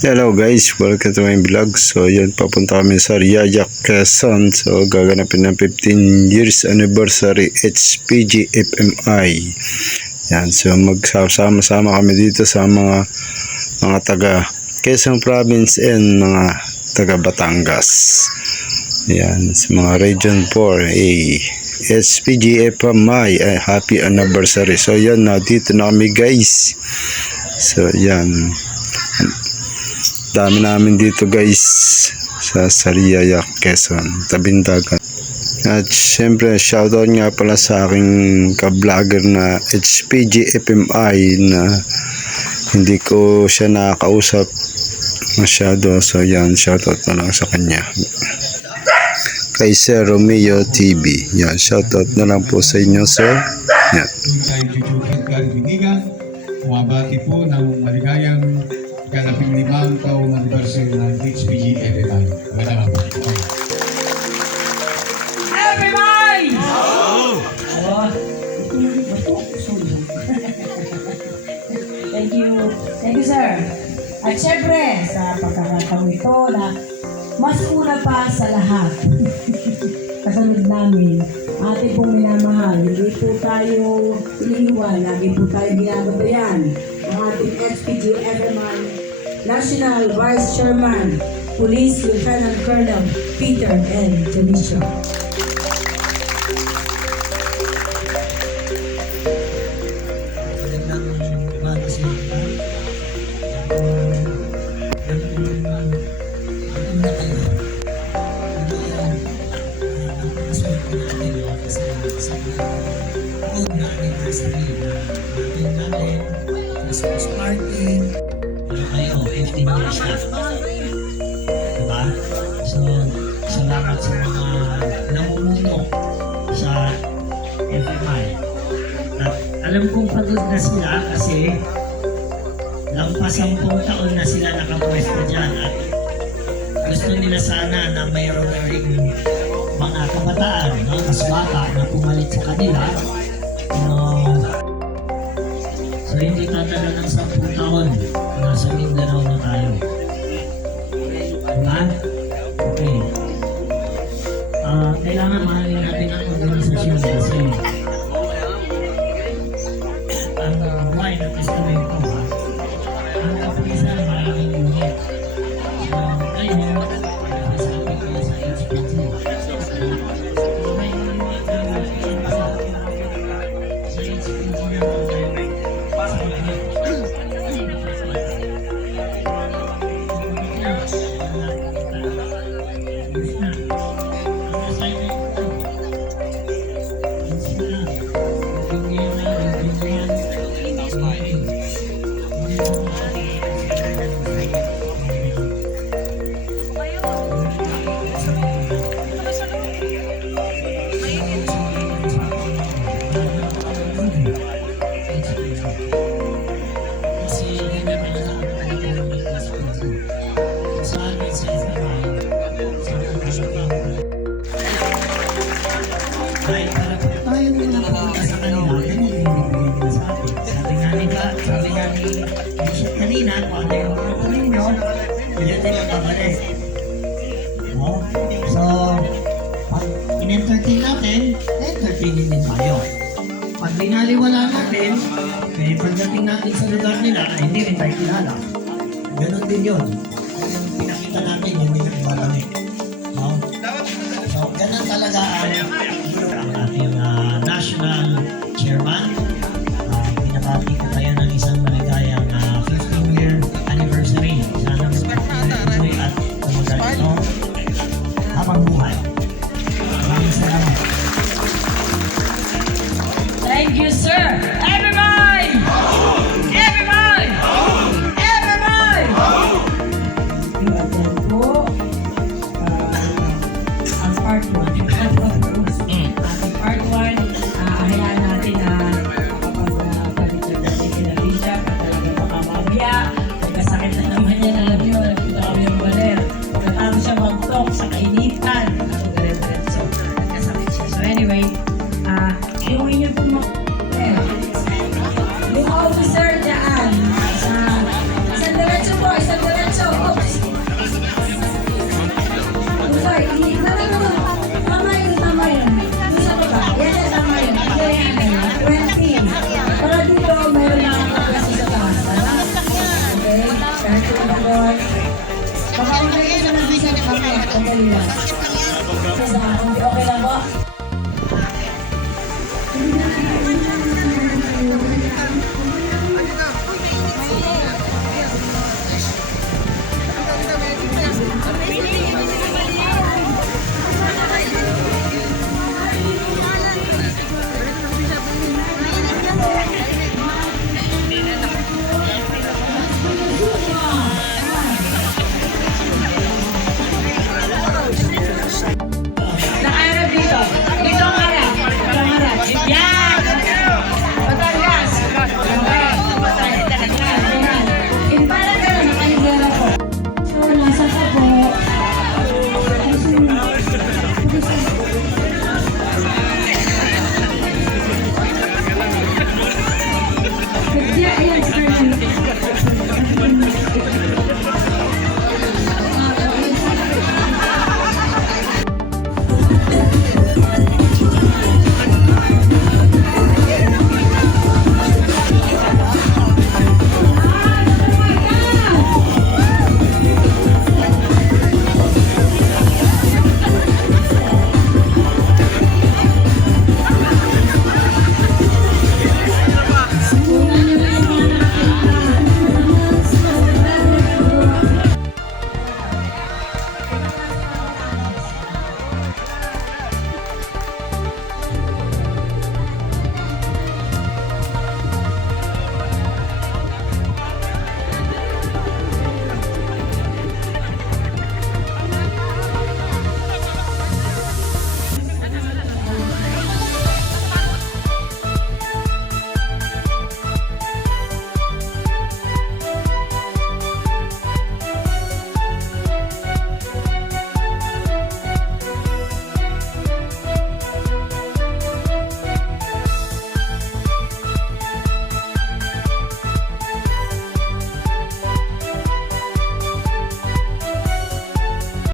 Hello guys, welcome to my vlog. So yun, papunta kami sa Riyayak, Quezon. So gaganapin ng 15 years anniversary HPG FMI. Yan, so magsama-sama kami dito sa mga mga taga Quezon Province and mga taga Batangas. Yan, sa mga Region 4A. HPG FMI, eh, happy anniversary. So yan, na dito na kami guys. So yan, dami namin dito guys sa Sariaya, Quezon, tabing dagat. At syempre, shoutout nga pala sa aking ka-vlogger na HPG FMI na hindi ko siya nakakausap masyado. So yan, shoutout na lang sa kanya. Kay Sir Romeo TV. Yan, shoutout na lang po sa inyo sir. Yan. bumabati po ng maligayang ganaping limang taong anniversary ng HPG FMI. Magandang hapon. Okay. Everybody! Thank you. Thank you, sir. At syempre, sa pagkakataon ito na mas una pa sa lahat, kasunod namin, ate pong minamahal, hindi po tayo iniiwan, lagi po tayo ginagabayan. Ang ating SPG FMI National Vice Chairman, Police Lieutenant Colonel Peter N. Natin Christmas party. Kayo? 15 years na. Diba? So, salamat sa mga namumuno sa FMI. At alam kong pagod na sila kasi lampas sampung taon na sila nakapwesto dyan at gusto nila sana na mayroon na rin mga kabataan, no? mas bata na pumalit sa kanila. No? So hindi tatagal ng sampung taon, nasa Mindanao na tayo. Diba? Okay. Ah, kailangan mahalin natin ang organisasyon kasi babalik. No? So, pag in-entertain natin, entertainin din tayo. Pag binaliwala natin, eh, pagdating natin sa lugar nila, ay hindi rin tayo kilala. Ganon din yun. Yung pinakita natin, yun din ang babalik. No? So, ganun talaga ang, ang ating ah, national chairman. Babalik kayo